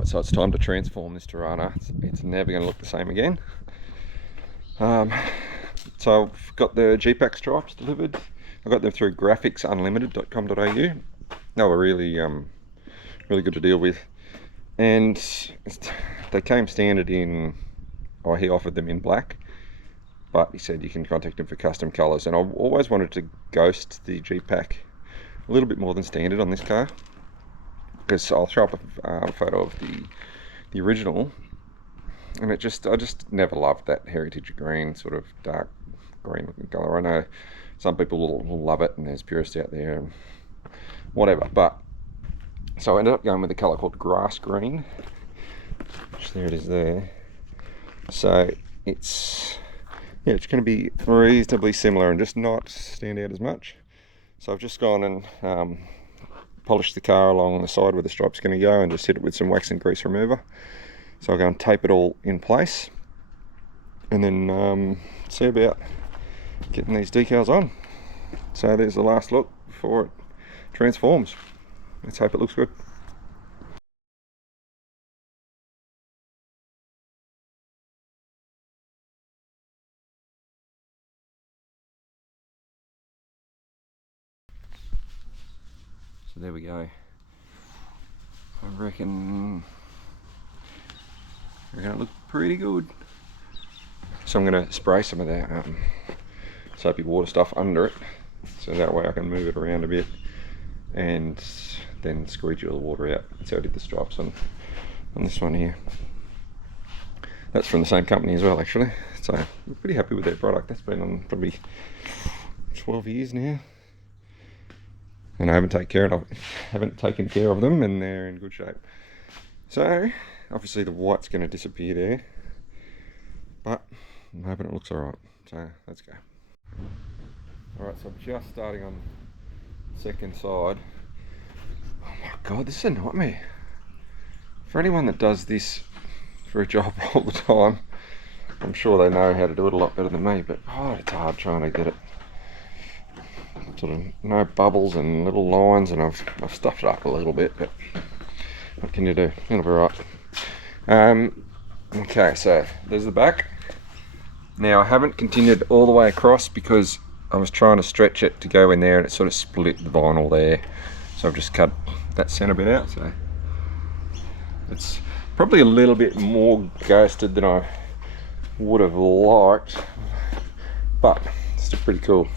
Right, so it's time to transform this Torana. It's never going to look the same again. So I've got the GPAK stripes delivered. I got them through graphicsunlimited.com.au. They were really, really good to deal with. And they came standard in, oh, he offered them in black, but he said you can contact him for custom colours. And I've always wanted to ghost the GPAK a little bit more than standard on this car, because I'll throw up a photo of the original, and I just never loved that heritage green, sort of dark green looking colour. I know some people will love it, and there's purists out there and whatever, but so I ended up going with a colour called grass green, which there it is there. So it's going to be reasonably similar and just not stand out as much. So I've just gone and polished the car along the side where the stripe's going to go and just hit it with some wax and grease remover. So I'll go and tape it all in place and then see about getting these decals on. So there's the last look before it transforms. Let's hope it looks good. So there we go. I reckon it look pretty good. So I'm going to spray some of that soapy water stuff under it, so that way I can move it around a bit and then squeegee all the water out. That's how I did the stripes on this one here. That's from the same company as well, actually. So I'm pretty happy with their product. That's been on probably 12 years now. And I haven't taken care of them, and they're in good shape. So obviously the white's going to disappear there, but I'm hoping it looks alright. So let's go. Alright, so I'm just starting on the second side. Oh my god, this is a nightmare. For anyone that does this for a job all the time, I'm sure they know how to do it a lot better than me, but oh, it's hard trying to get it sort of no bubbles and little lines, and I've stuffed it up a little bit, but what can you do? It'll be right. Okay, so there's the back. Now I haven't continued all the way across because I was trying to stretch it to go in there and it sort of split the vinyl there. So I've just cut that centre bit out. So it's probably a little bit more ghosted than I would have liked, but it's still pretty cool.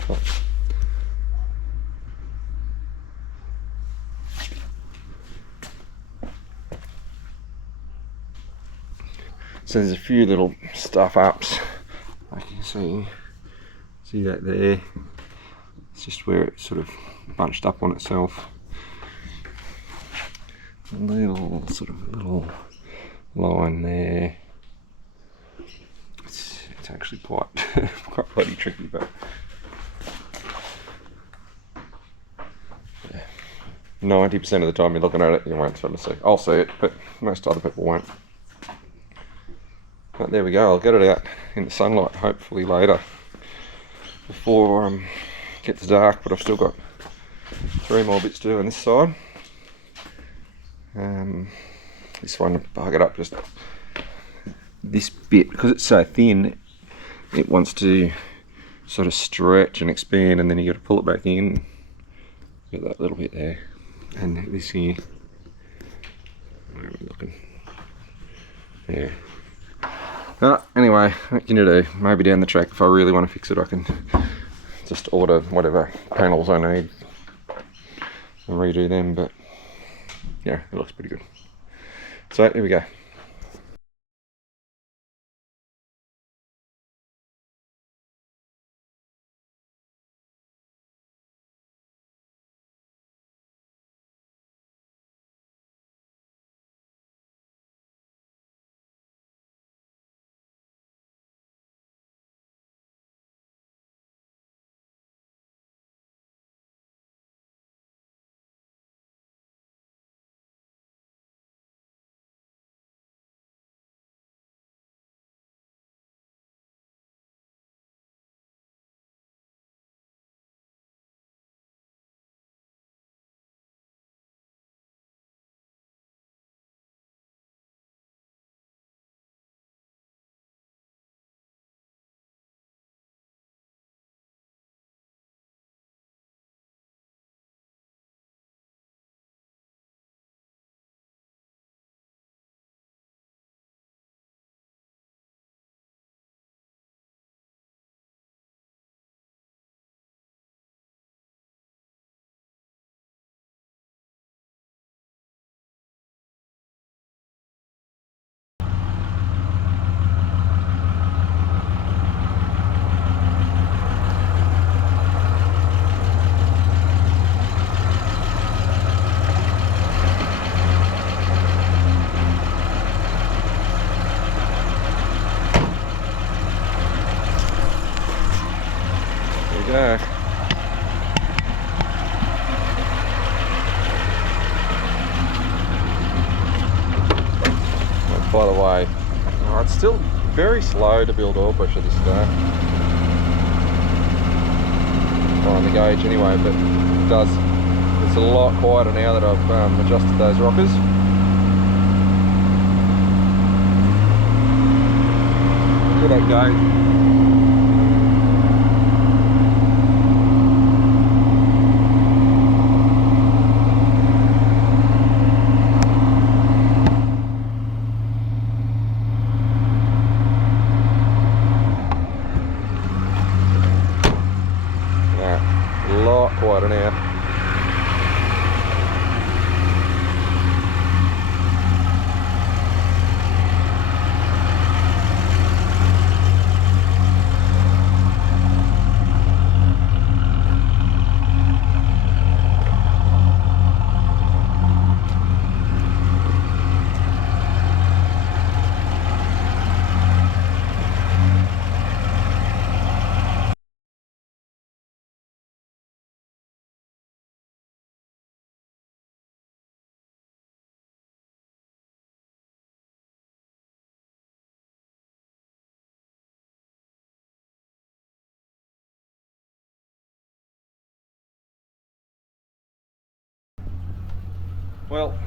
So there's a few little stuff ups, like you can see that there. It's just where it's sort of bunched up on itself. A little line there. It's actually quite bloody tricky, but yeah, 90% of the time you're looking at it, you won't sort of see. I'll see it, but most other people won't. But there we go. I'll get it out in the sunlight hopefully later before it gets dark, but I've still got 3 more bits to do on this side. This one, bug it up, just this bit, because it's so thin, it wants to sort of stretch and expand, and then you got to pull it back in. Get that little bit there, and this here. Where are we looking? Yeah. Anyway, what can you do? Maybe down the track, if I really want to fix it, I can just order whatever panels I need and redo them, but yeah, it looks pretty good. So here we go. By the way, it's still very slow to build oil pressure this day. On the gauge anyway, but it does. It's a lot quieter now that I've adjusted those rockers. Look at that gauge. A lot quieter now. Well,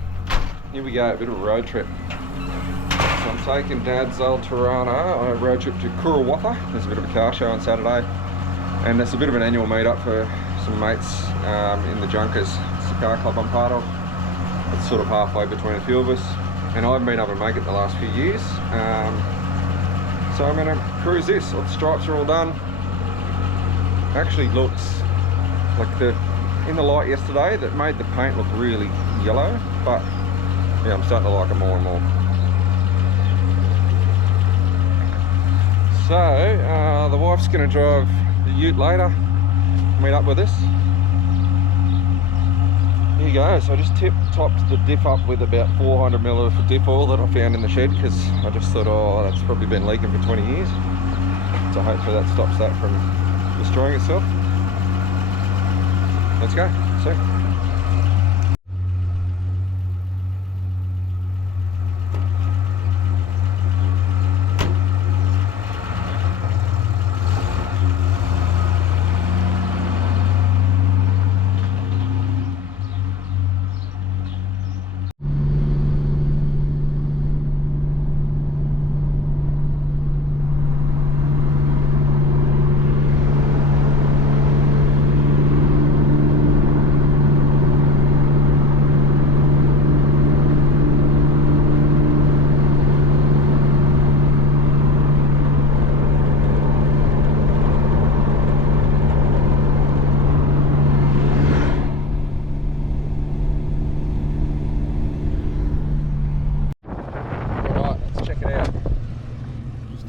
here we go, a bit of a road trip. So I'm taking Dad's old Torana on a road trip to Koorawatha. There's a bit of a car show on Saturday, and it's a bit of an annual meet-up for some mates in the Junkers. It's the car club I'm part of. It's sort of halfway between a few of us, and I've been able to make it the last few years. So I'm going to cruise this. All the stripes are all done. Actually looks like in the light yesterday that made the paint look really yellow, but yeah, I'm starting to like it more and more. So the wife's going to drive the ute later, meet up with us. Here you go. So I just topped the diff up with about 400 ml of diff oil that I found in the shed, because I just thought, oh, that's probably been leaking for 20 years. So hopefully that stops that from destroying itself. Let's go. See.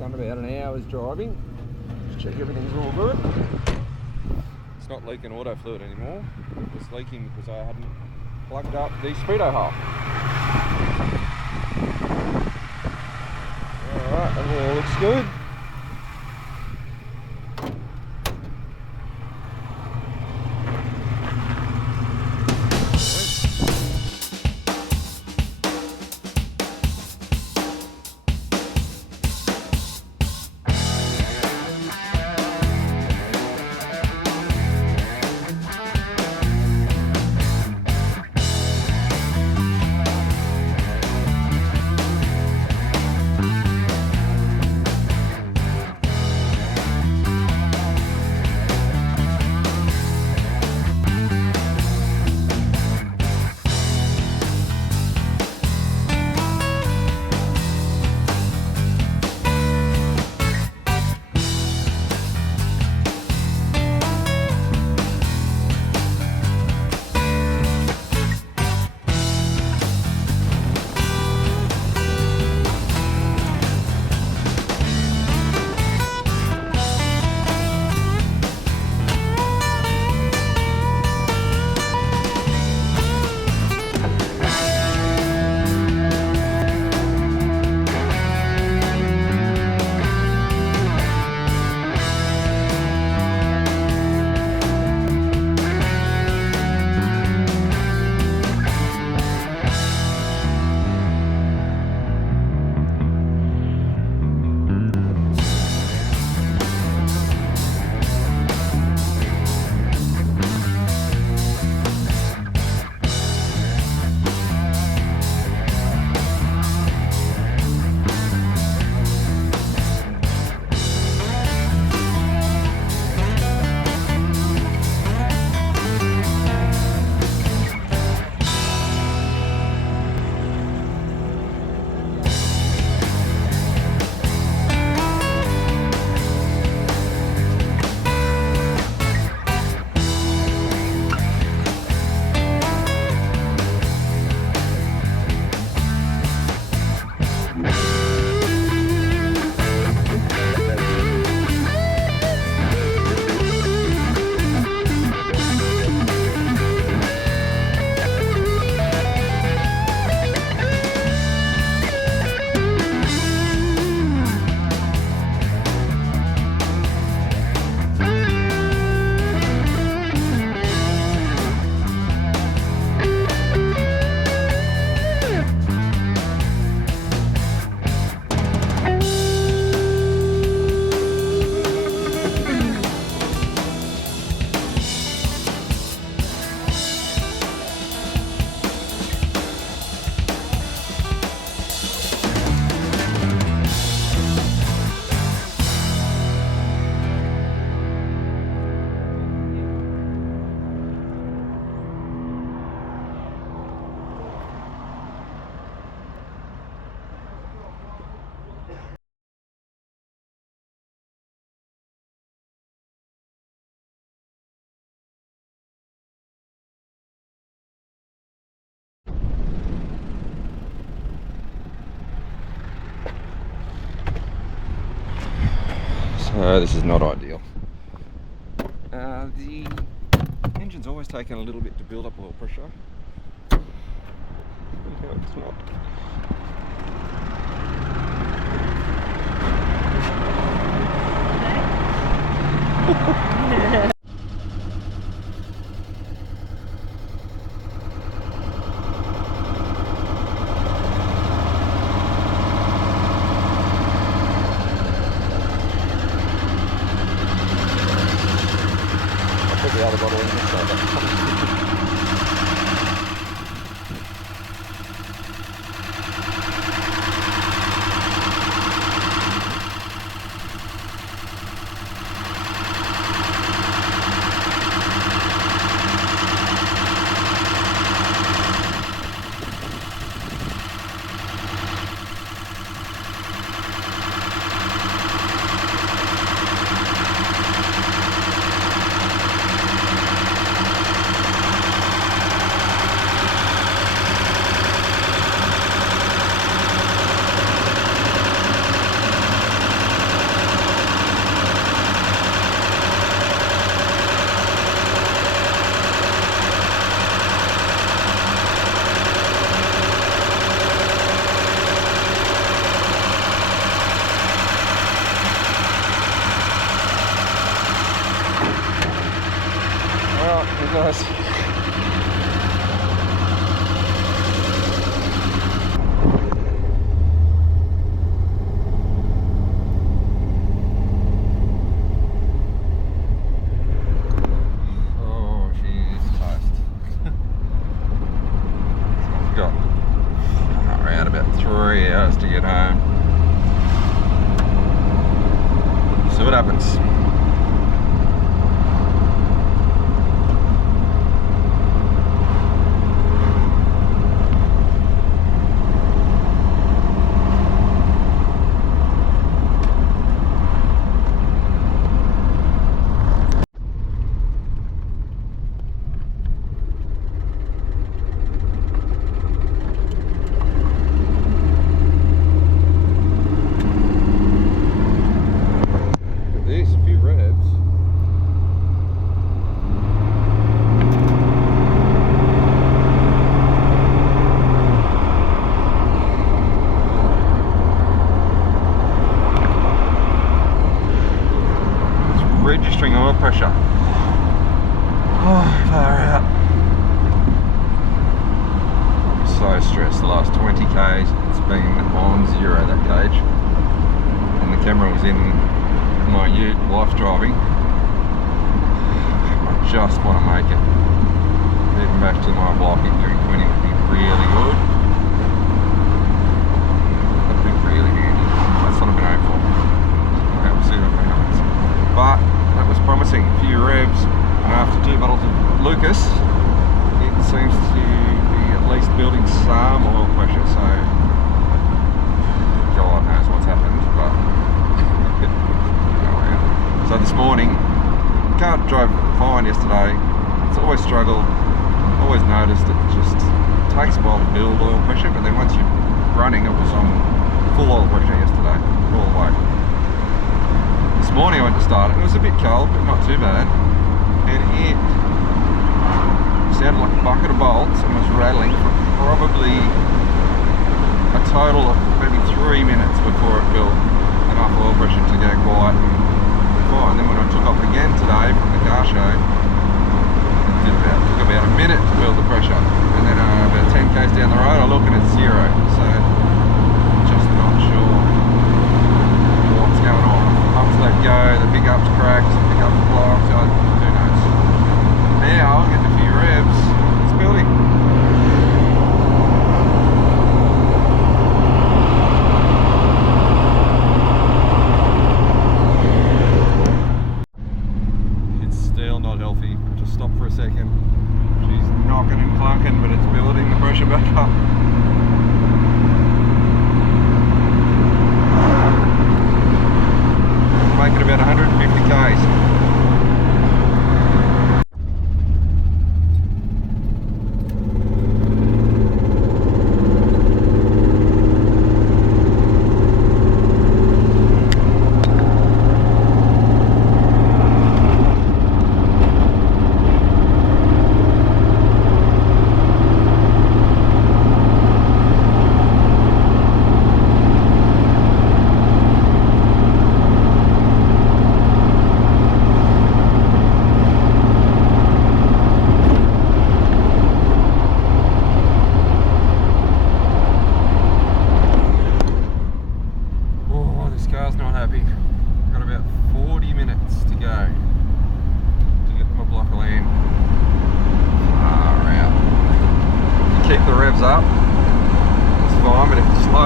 About an hour's driving, just check everything's all good. It's not leaking auto fluid anymore. It was leaking because I hadn't plugged up the speedo hole. Alright, that all looks good. This is not ideal. The engine's always taken a little bit to build up oil pressure. And now it's not. Put the other bottle in this side. Guys. Oh, she's toast. So I've got around about 3 hours to get home. See what happens. Registering oil pressure. Oh, far out. I'm so stressed. The last 20 k's, it's been on 0, that gauge. And the camera was in my ute, wife driving. I just want to make it. Even back to my block at doing 20 would be really good. That'd be really handy. That's what I've been aiming for. Okay, we'll see what happens. But that was promising. A few revs, and after 2 bottles of Lucas, it seems to be at least building some oil pressure. So God knows what's happened, but so this morning, car drove fine yesterday. It's always struggled, always noticed it just takes a while to build oil pressure, but then once you're running, it was on full oil pressure yesterday, all the way. This morning I went to start it. It was a bit cold, but not too bad. And it sounded like a bucket of bolts and was rattling for probably a total of maybe 3 minutes before it built enough oil pressure to go quiet and fine. Then when I took off again today from the car show, it took about a minute to build the pressure. And then about 10 k's down the road I look and it's 0. So just not sure what's going on. Pumps let go, the big up's cracked, the big up's blocked, who knows. Now, getting a few revs, it's building. It's still not healthy. Just stop for a second. She's knocking and clunking, but it's building the pressure back up.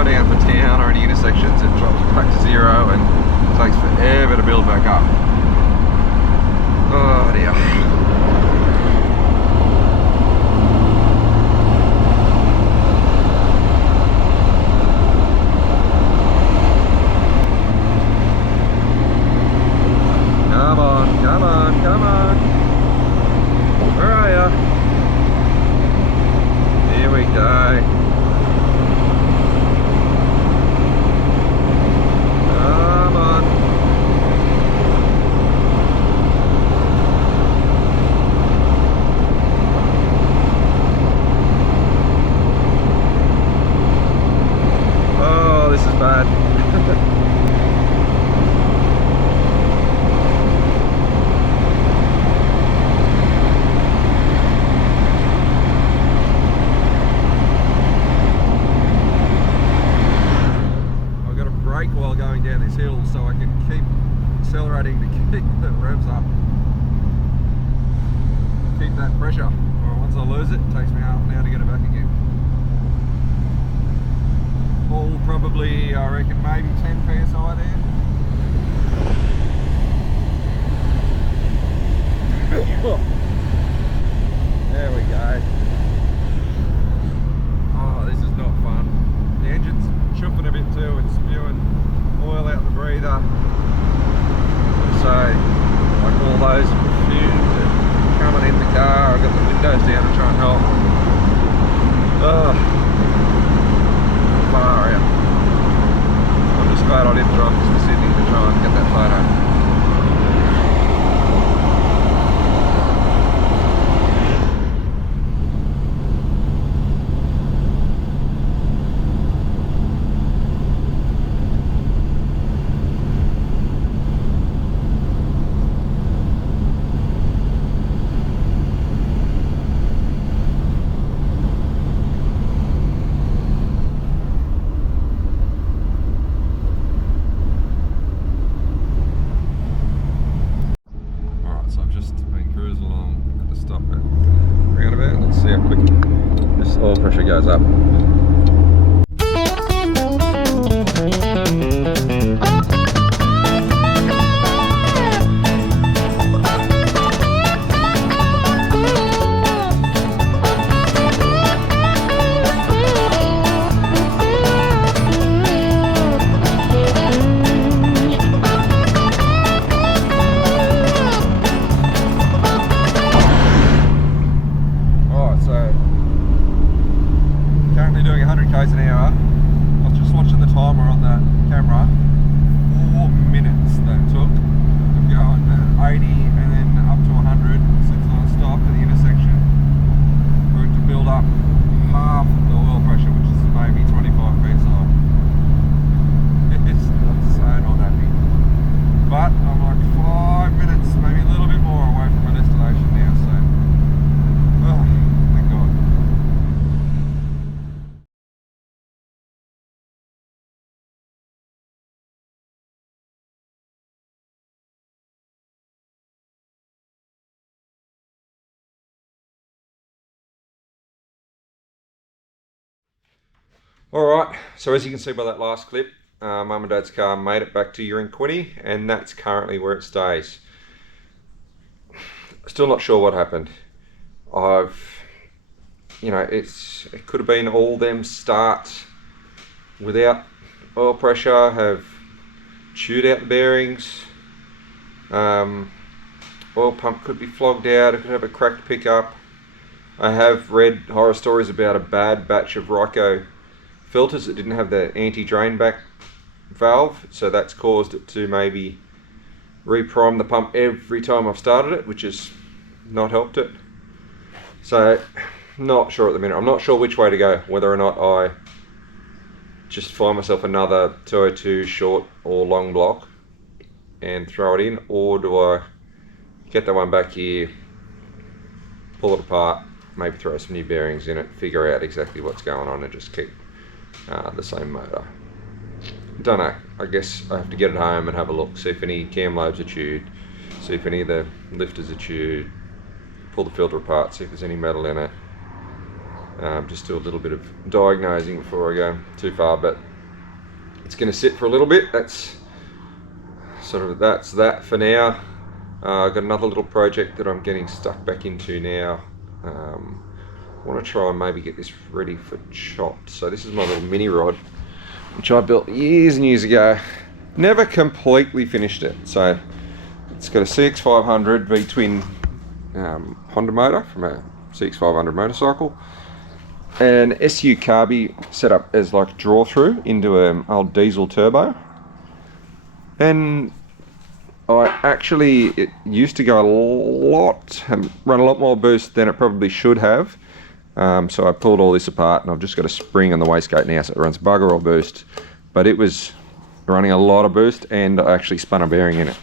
slow down for town or any intersections, it drops back to 0 and it takes forever to build back up. Oh dear. Come on, come on, come on. Where are ya? Here we go. Come on. Oh, this is bad. While going down this hill, so I can keep accelerating to keep the revs up, keep that pressure, or once I lose it, it takes me half an hour to get it back again. All probably, I reckon, maybe 10 psi there. There we go. Oh, this is not fun. The engine's chuffing a bit too, it's spewing oil out the breather, so like all those fumes are coming in the car. I've got the windows down to try and help. Oh, far out. I'm just glad I didn't drive to Sydney to try and get that photo. Oil pressure goes up. Doing 100 k's an hour. I was just watching the timer on the camera. 4 minutes that took of going 80 and then up to 100 since I stopped at the intersection for it to build up half the oil pressure, which is maybe 25 psi. It's so not happy. But I'm like 5 minutes, maybe a little bit more away from my destination now, so oh, thank God. Alright, so as you can see by that last clip, Mum and Dad's car made it back to Uranquinny, and that's currently where it stays. Still not sure what happened. It could have been all them starts without oil pressure, have chewed out the bearings. Oil pump could be flogged out, it could have a cracked pickup. I have read horror stories about a bad batch of Ryco filters that didn't have the anti-drain back valve, so that's caused it to maybe reprime the pump every time I've started it, which has not helped it. So not sure at the minute. I'm not sure which way to go, whether or not I just find myself another 202 short or long block and throw it in, or do I get that one back here, pull it apart, maybe throw some new bearings in it, figure out exactly what's going on and just keep the same motor. Don't know. I guess I have to get it home and have a look, see if any cam lobes are chewed, see if any of the lifters are chewed, pull the filter apart, see if there's any metal in it. Just do a little bit of diagnosing before I go too far, but it's going to sit for a little bit. That's that for now. I've got another little project that I'm getting stuck back into now. I want to try and maybe get this ready for chopped. So this is my little mini rod, which I built years and years ago. Never completely finished it. So it's got a CX500 V-twin Honda motor from a CX500 motorcycle, and SU carby set up as like draw through into an old diesel turbo. And it used to go a lot and run a lot more boost than it probably should have. So I pulled all this apart, and I've just got a spring on the wastegate now, so it runs bugger all boost. But it was running a lot of boost, and I actually spun a bearing in it.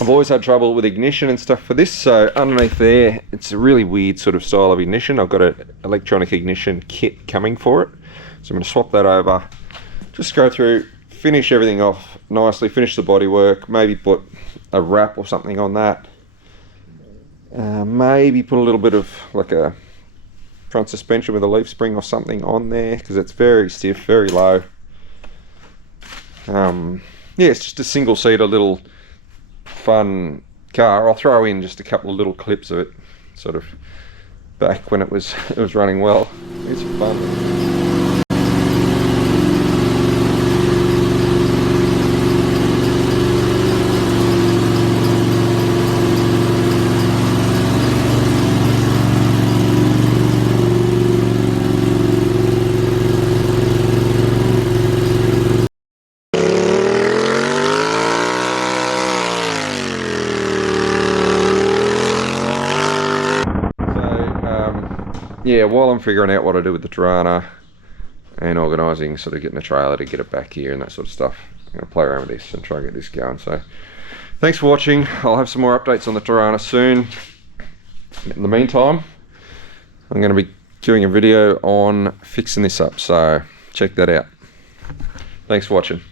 I've always had trouble with ignition and stuff for this, so underneath there, it's a really weird sort of style of ignition. I've got an electronic ignition kit coming for it, so I'm going to swap that over, just go through, finish everything off nicely, finish the bodywork, maybe put a wrap or something on that, maybe put a little bit of like a front suspension with a leaf spring or something on there, because it's very stiff, very low. Yeah, it's just a single-seater little fun car. I'll throw in just a couple of little clips of it, sort of back when it was running well. It's fun. Yeah, while I'm figuring out what I do with the Torana and organising, sort of getting a trailer to get it back here and that sort of stuff, I'm going to play around with this and try and get this going. So thanks for watching. I'll have some more updates on the Torana soon. In the meantime, I'm going to be doing a video on fixing this up, so check that out. Thanks for watching.